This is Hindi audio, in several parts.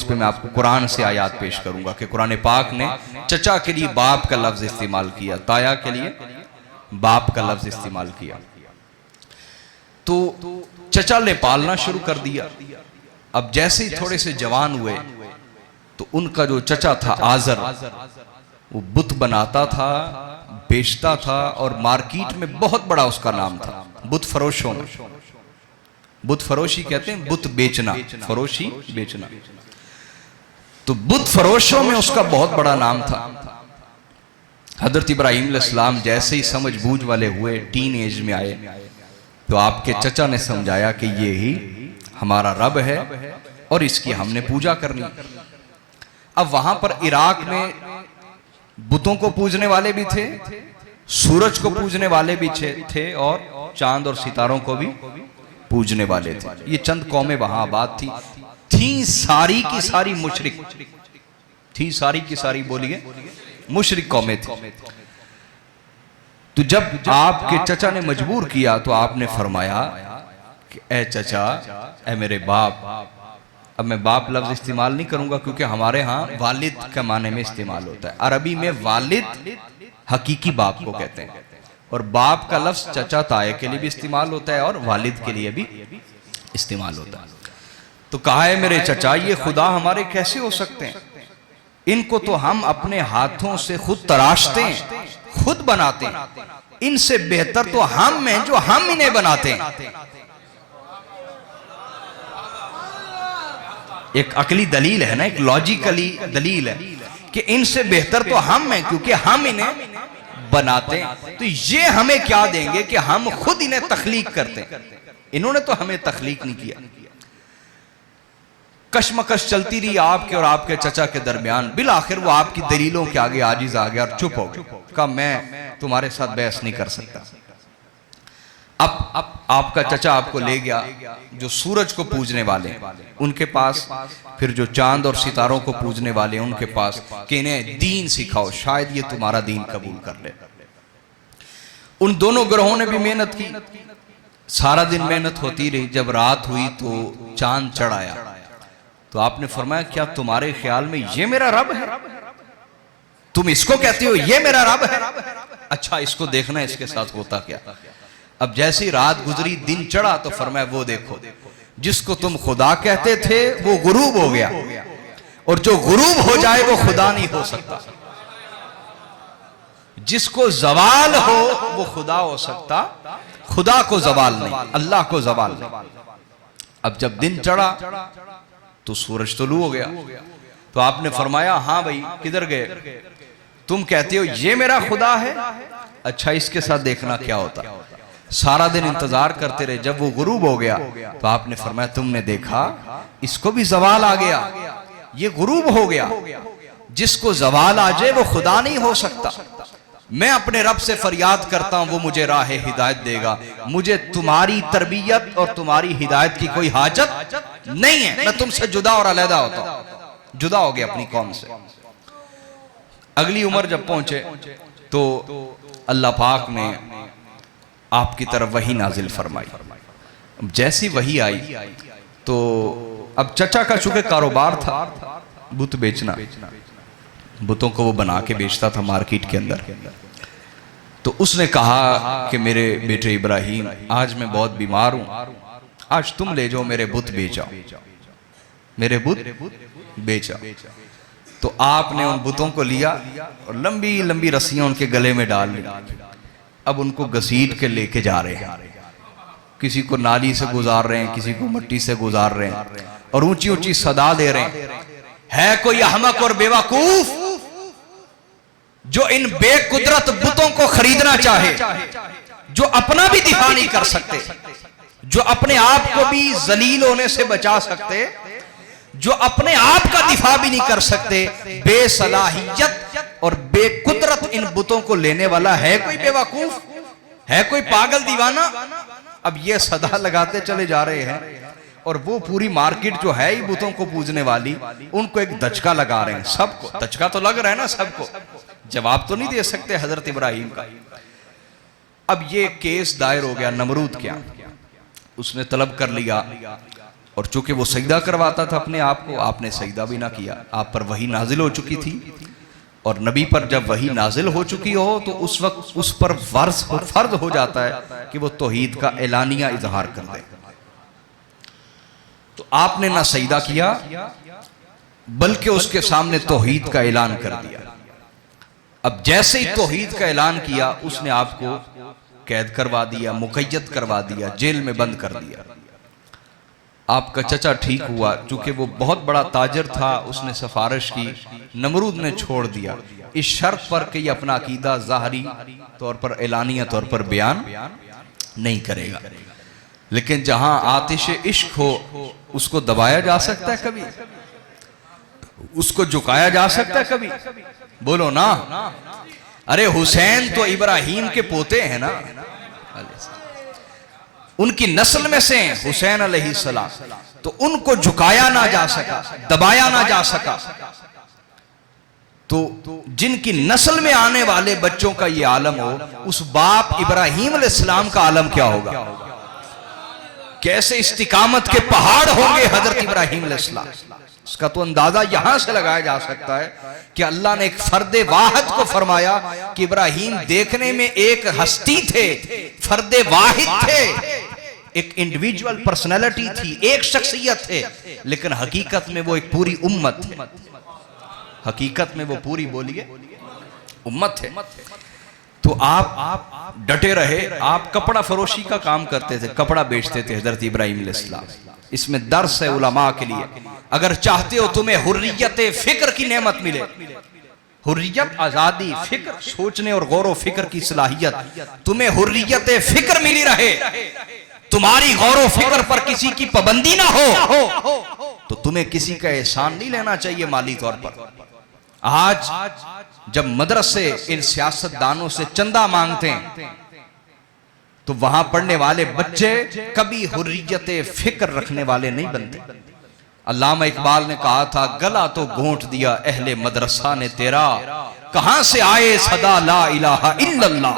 उस पर मैं आपको कुरान से आयात पेश करूंगा कि कुरान पाक ने चचा के लिए बाप का लफ्ज इस्तेमाल किया, ताया के लिए बाप का लफ्ज इस्तेमाल किया। तो चचा ने पालना शुरू कर दिया। अब जैसे ही थोड़े से जवान हुए तो उनका जो चचा था आजर, वो बुत बनाता था, बेचता था, और मार्केट में बहुत बड़ा उसका नाम था, बुत फरोशों में। बुत फरोशी कहते हैं बुत बेचना, फरोशी बेचना। तो बुत फरोशों में उसका बहुत बड़ा नाम था। हजरत इब्राहिम अलैहिस्सलाम जैसे ही समझ बूझ वाले हुए, टीन एज में आए, तो आपके चचा ने समझाया कि ये ही हमारा रब है और इसकी हमने पूजा करनी। अब वहां पर इराक में बुतों को पूजने वाले भी थे, सूरज को पूजने वाले भी थे, और चांद और सितारों को भी पूजने वाले थे। ये चंद कौमें वहां आबाद थी सारी की सारी मुशरिक थी, सारी की सारी बोलिए मुशरिक कौमें थी। तो जब आपके चचा ने मजबूर किया तो आपने फरमाया कि ए चचा, ए मेरे बाप। अब मैं बाप लफ्ज इस्तेमाल नहीं करूंगा क्योंकि हमारे यहाँ वालिद के माने में इस्तेमाल होता है। अरबी में वालिद हकीकी बाप को कहते हैं, और बाप का लफ्ज चचा ताए के लिए भी इस्तेमाल होता है और वालिद के लिए भी इस्तेमाल होता है। तो कहा है मेरे चचा, ये खुदा हमारे कैसे हो सकते हैं? इनको तो हम अपने हाथों से खुद तराशते हैं, खुद बनाते हैं। इनसे बेहतर तो हम हैं जो हम इन्हें बनाते हैं। एक अकली दलील है ना, एक लॉजिकली दलील है कि इनसे बेहतर तो हम हैं क्योंकि हम इन्हें बनाते हैं। तो ये हमें क्या देंगे कि हम खुद इन्हें तख्लीक करते हैं, इन्होंने तो हमें तख्लीक नहीं किया। कशमकश चलती रही आपके और आपके चचा के दरमियान। बिल आखिर वो आपकी दलीलों के आगे आजिज आ गया और चुप हो गया, कहा मैं तुम्हारे साथ बहस नहीं कर सकता। अब आपका चचा आपको ले गया जो सूरज को पूजने वाले उनके पास, फिर जो चांद और सितारों को पूजने वाले उनके पास, कि इन्हें दीन सिखाओ, शायद ये तुम्हारा दीन कबूल कर ले। उन दोनों ग्रहों ने भी मेहनत की, सारा दिन मेहनत होती रही। जब रात हुई तो चांद चढ़ आया, तो आपने फरमाया क्या तुम्हारे ख्याल में ये मेरा रब है? तुम इसको कहते हो ये मेरा रब है? अच्छा इसको देखना इसके साथ होता क्या। अब जैसी रात गुजरी, दिन चढ़ा, तो फरमाया वो देखो, जिसको तुम खुदा कहते थे वो गुरूब हो गया, और जो गुरूब हो जाए वो खुदा नहीं हो सकता। जिसको जवाल हो वो खुदा हो सकता, खुदा को जवाल नहीं, अल्लाह को जवाल नहीं। अब जब दिन चढ़ा तो सूरज तुलू हो गया, तो आपने फरमाया हाँ भाई किधर गए? तुम कहते हो ये मेरा खुदा है, अच्छा इसके साथ देखना क्या होता। सारा दिन इंतजार करते रहे, जब वो गुरूब हो गया तो आपने फरमाया तुमने देखा इसको भी जवाल आ गया, ये गुरूब हो गया। जिसको जवाल आ जाए वो खुदा नहीं हो सकता। मैं अपने रब से फरियाद करता हूं, वो मुझे राह हिदायत देगा। मुझे तुम्हारी तरबियत और तुम्हारी हिदायत की कोई हाजत नहीं है, मैं तुमसे जुदा और अलहदा होता हूं। जुदा हो गया अपनी कौम से। अगली उम्र जब पहुंचे तो अल्लाह पाक ने आपकी तरफ वही नाजिल फरमाई। जैसी वही आई तो अब चचा का चूंकि कारोबार था बुत बेचना, बुतों को वो बना के बेचता था मार्केट के अंदर, तो उसने कहा कि मेरे बेटे इब्राहिम आज मैं बहुत बीमार हूं, आज तुम ले जाओ मेरे बुत बेचो, मेरे बुत बेचो। तो आपने उन बुतों को लिया और लंबी लंबी रस्सियां उनके गले में डाल ली। अब उनको घसीट के लेके जा रहे हैं, किसी को नाली से गुजार रहे हैं, किसी को मिट्टी से गुजार रहे हैं, और ऊंची ऊंची सदा दे रहे हैं, है कोई अहमक और बेवकूफ जो इन बेकुदरत बुतों को खरीदना चाहे, जो अपना भी दिफा नहीं कर सकते, जो अपने आप को भी जलील होने से बचा सकते, जो अपने आप का दिफा भी नहीं कर सकते, बेसलाहियत और बेकुदरत इन बुतों को लेने वाला है कोई बेवकूफ, है कोई पागल दीवाना। अब ये सदा लगाते चले जा रहे हैं और वो पूरी मार्केट जो है ही बुतों को पूजने वाली, उनको एक दचका लगा रहे हैं। सबको दचका तो लग रहा है ना, सबको जवाब तो नहीं दे सकते हजरत इब्राहिम का। अब ये केस दायर हो गया नमरूद क्या, उसने तलब कर लिया और चूंकि वो सजदा करवाता था अपने आप को, आपने सजदा भी ना किया। आप पर वही नाजिल हो चुकी थी, और नबी पर जब वही नाजिल हो चुकी हो तो उस वक्त उस पर फर्ज हो जाता है कि वो तौहीद का एलानिया इजहार कर दे। तो आपने ना सजदा किया बल्कि उसके सामने तौहीद का ऐलान कर दिया। अब जैसे ही तौहीद का ऐलान किया उसने आपको कैद करवा दिया, मुक़य्यद करवा दिया, जेल में बंद कर दिया। आपका चचा ठीक हुआ, चूंकि वो बहुत बड़ा ताजर था, उसने सिफारिश की, नमरूद ने छोड़ दिया इस शर्त पर कि ये अपना अकीदा ज़ाहरी तौर पर, एलानिया तौर पर बयान नहीं करेगा। लेकिन जहां आतिश इश्क हो उसको दबाया जा सकता है कभी, उसको झुकाया जा सकता है कभी? बोलो ना। अरे हुसैन तो इब्राहिम के पोते हैं ना, उनकी नस्ल में से हुसैन अलैहिस्सलाम, तो उनको झुकाया ना जा सका, दबाया ना जा सका। तो जिनकी नस्ल में आने वाले बच्चों का ये आलम हो, उस बाप इब्राहिम अलैहिस्सलाम का आलम क्या होगा? कैसे इस्तिकामत के पहाड़ होंगे हजरत इब्राहिम अलैहिस्सलाम। इसका तो अंदाजा यहां से लगाया जा सकता है कि अल्लाह ने एक फर्दे वाहिद को फरमाया कि इब्राहिम देखने में एक हस्ती थे, फर्दे वाहिद थे, एक इंडिविजुअल पर्सनैलिटी थी, एक शख्सियत थे, लेकिन हकीकत में वो एक पूरी उम्मत है। हकीकत में वो पूरी, बोलिए, उम्मत है। तो आप डटे रहे। आप कपड़ा फरोशी का काम करते थे, कपड़ा बेचते थे हजरत इब्राहिम अलैहिस्सलाम। इसमें दर्स है उलमा के लिए। अगर चाहते हो तुम्हें हुर्रियत फिक्र की नेमत मिले, हुर्रियत, आजादी, फिक्र, सोचने और गौर व फिक्र की सलाहियत, तुम्हें हुर्रियत फिक्र मिली रहे, तुम्हारी गौर व फिक्र पर किसी की पाबंदी ना हो, तो तुम्हें किसी का एहसान नहीं लेना चाहिए माली तौर पर। आज जब मदरसे इन सियासतदानों से चंदा मांगते हैं तो वहां पढ़ने वाले बच्चे कभी हुर्रियत फिक्र रखने वाले नहीं बनते। अल्लामा इकबाल ने कहा था, गला तो घोंट दिया अहले मदरसा ने तेरा, कहां से आए सदा ला इलाहा इल्लल्लाह।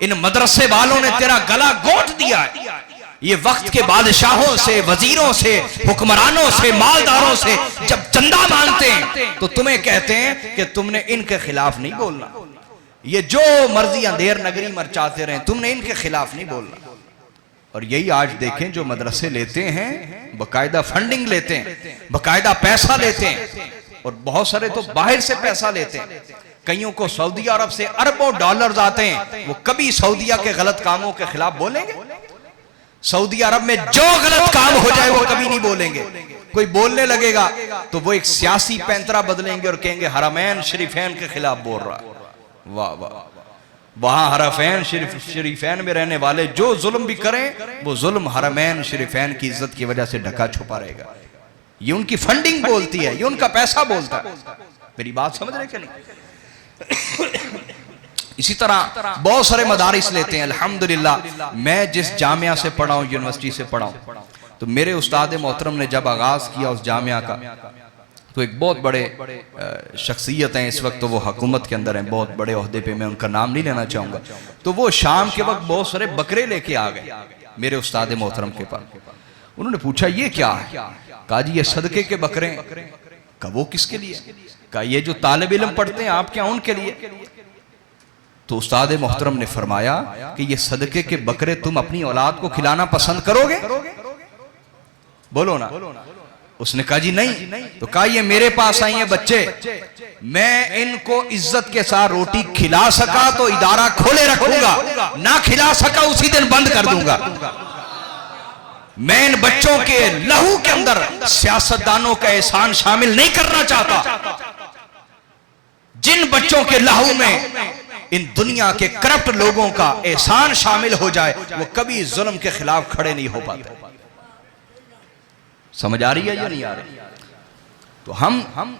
इन मदरसे वालों ने तेरा गला घोंट दिया। ये वक्त के बादशाहों से, वजीरों से, हुक्मरानों से, मालदारों से जब चंदा मांगते हैं तो तुम्हें कहते हैं कि तुमने इनके खिलाफ नहीं बोलना, ये जो मर्जी अंधेर नगरी मचाते रहे, तुमने इनके खिलाफ नहीं बोलना। और यही आज देखें, जो मदरसे लेते हैं बाकायदा फंडिंग लेते हैं, बाकायदा पैसा लेते हैं, और बहुत सारे तो बाहर से पैसा लेते हैं। कईयों को सऊदी अरब से अरबों डॉलर्स आते हैं, वो कभी सऊदिया के गलत कामों के खिलाफ बोलेंगे? सऊदी अरब में जो गलत काम हो जाए वो कभी नहीं बोलेंगे। कोई बोलने लगेगा तो वो एक सियासी पैंतरा बदलेंगे और कहेंगे हरमैन शरीफैन के खिलाफ बोल रहा है। वाह वाह। वहां हरमैन शरीफैन में रहने वाले जो जुल्म भी करें, वो जुल्म हरमैन शरीफैन की इज्जत की वजह से ढका छुपा रहेगा। ये उनकी फंडिंग बोलती है, ये उनका पैसा बोलता है। मेरी बात समझ रहे क्या नहीं? इसी तरह बहुत सारे मदारिस लेते हैं। अल्हम्दुलिल्लाह, मैं जिस जामिया से पढ़ा हूं, यूनिवर्सिटी से पढ़ा हूं, तो मेरे उस्ताद मोहतरम ने जब आगाज किया उस जामिया का, तो एक बहुत बड़े शख्सियत हैं, इस वक्त तो वो हुकूमत के अंदर हैं, बहुत बड़े ओहदे पे, मैं उनका नाम नहीं लेना चाहूंगा। तो वो शाम के वक्त बहुत सारे बकरे लेके आ गए मेरे उस्ताद मोहतरम के पास। उन्होंने पूछा ये क्या है? कहा जी ये सदके के बकरे। कहा वो किसके लिए? कहा ये जो तालिब इल्म पढ़ते हैं आप क्या, उनके लिए। तो उस्ताद मोहतरम ने फरमाया कि ये सदके के बकरे तुम अपनी औलाद को खिलाना पसंद करोगे? बोलो ना। उसने कहा जी नहीं। तो कहा ये मेरे पास आई है बच्चे, मैं इनको इज्जत के साथ रोटी खिला सका तो इदारा खोले रखूंगा, ना खिला सका उसी दिन बंद कर दूंगा। मैं इन बच्चों के लहू के अंदर सियासतदानों का एहसान शामिल नहीं करना चाहता। जिन बच्चों के लहू में इन दुनिया के करप्ट लोगों का एहसान शामिल हो जाए, वो कभी जुल्म के खिलाफ खड़े नहीं हो पाते। समझ आ रही है या नहीं आ रही? तो हम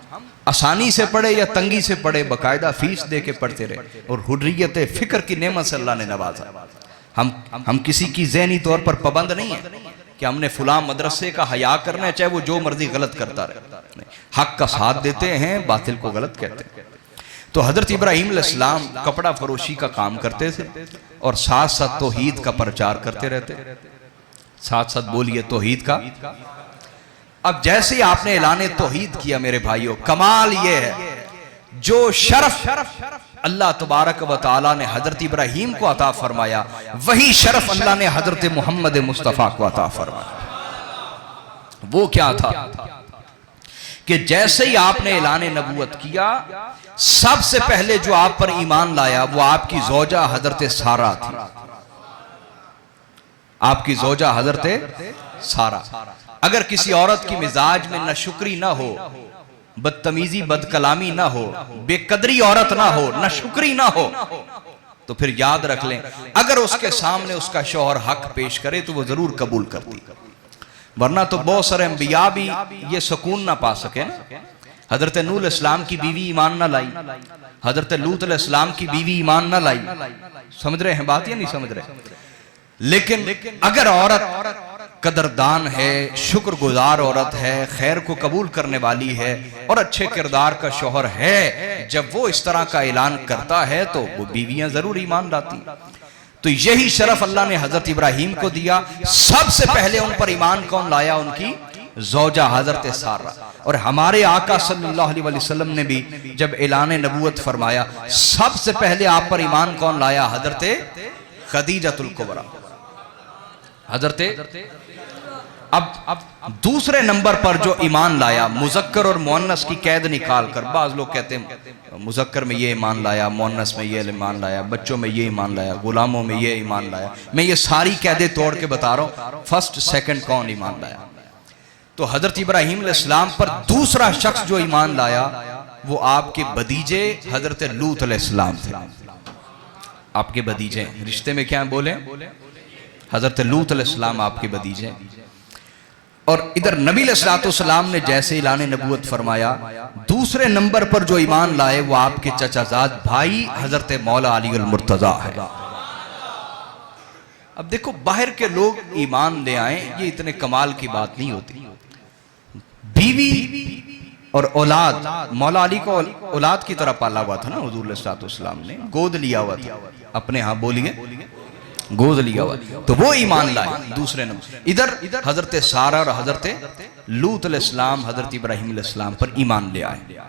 आसानी से पढ़े या तंगी से पढ़े, बाकायदा फीस दे के पढ़ते रहे, और हुर्रियत फिक्र की नेमत से अल्लाह ने नवाजा। हम किसी की ज़हनी तौर पर पाबंद नहीं है कि हमने फुलां मदरसे का हया करना है, चाहे वो जो मर्जी गलत करता रहे। हक का साथ देते हैं, बातिल को गलत कहते हैं। तो हजरत इब्राहिम अलैहिस्सलाम कपड़ा फरोशी का काम करते थे और साथ साथ तौहीद का प्रचार करते रहते। साथ साथ बोलिए तौहीद का। अब जैसे ही आपने ऐलान तौहीद किया मेरे भाइयों, कमाल ये है जो शरफ अल्लाह तबारक व तआला ने हजरत इब्राहीम को अता फरमाया, वही शरफ अल्लाह ने हजरत मोहम्मद मुस्तफ़ा को अता फरमाया। वो क्या था कि जैसे ही आपने ऐलान नबूवत किया, सबसे पहले जो आप पर ईमान लाया वो आपकी ज़ौजा हजरत सारा थी। आपकी ज़ौजा हजरत सारा। अगर किसी औरत की मिजाज में न शुक्री ना हो, बदतमीजी बदकलामी ना हो, बेकदरी औरत ना हो, न शुक्री ना हो, तो फिर याद रख लें अगर उसके सामने उसका शौहर हक पेश करे तो वो जरूर कबूल करती। वरना तो बहुत सारे अंबिया भी ये सुकून ना पा सके ना। हजरत नूह इस्लाम की बीवी ईमान ना लाई, हजरत लूत इस्लाम की बीवी ईमान ना लाई। समझ रहे हैं बात या नहीं समझ रहे? लेकिन अगर औरत कदरदान है, शुक्रगुजार औरत है, खैर को कबूल करने वाली है और अच्छे किरदार का शौहर है, जब वो इस तरह का ऐलान करता है तो वो बीवियां जरूर ईमान लाती। तो यही शरफ अल्लाह ने हजरत इब्राहीम को दिया। सबसे पहले उन पर ईमान कौन लाया? उनकी ज़ौजा हजरत सारा। और हमारे आका सल्लल्लाहु अलैहि वसल्लम ने भी जब ऐलान नबूवत फरमाया, सबसे पहले आप पर ईमान कौन लाया? हजरत खदीजतुल कुबरा, हजरत। अब दूसरे नंबर पर जो ईमान लाया, मुज़क्कर और मुअन्नस की कैद निकाल कर, बाज लोग कहते हैं मुज़क्कर में ये ईमान लाया, मुअन्नस में ये ईमान लाया, बच्चों में ये ईमान लाया, गुलामों में ये ईमान लाया। मैं ये सारी कैदें तोड़ के बता रहा हूँ फर्स्ट सेकंड कौन ईमान लाया। तो हजरत इब्राहीम अलैहिस्सलाम पर दूसरा शख्स जो ईमान लाया वो आपके भतीजे हजरत लूत अलैहिस्सलाम थे। आपके भतीजे रिश्ते में क्या बोले? हजरत लूत अलैहिस्सलाम आपके भतीजे। और इधर नबी अलैहिस्सलाम ने जैसे ऐलान नबूवत फरमाया, दूसरे नंबर पर जो ईमान लाए वो आपके चचाजाद भाई हजरत मौला अली अल मुर्तजा है। अब देखो बाहर के लोग ईमान ले आए, ये इतने कमाल की बात नहीं होती। बीवी और औलाद, मौला अली को औलाद की तरह पाला हुआ था ना हुजूर अलैहिस्सलाम ने, गोद लिया हुआ था अपने। यहाँ बोलिए गोद लिया हुआ, तो वो ईमान लाए दूसरे नंबर। इधर हजरत सारा और हजरत लूत अलैहिस्सलाम हजरत इब्राहीम अलैहिस्सलाम पर ईमान ले आए।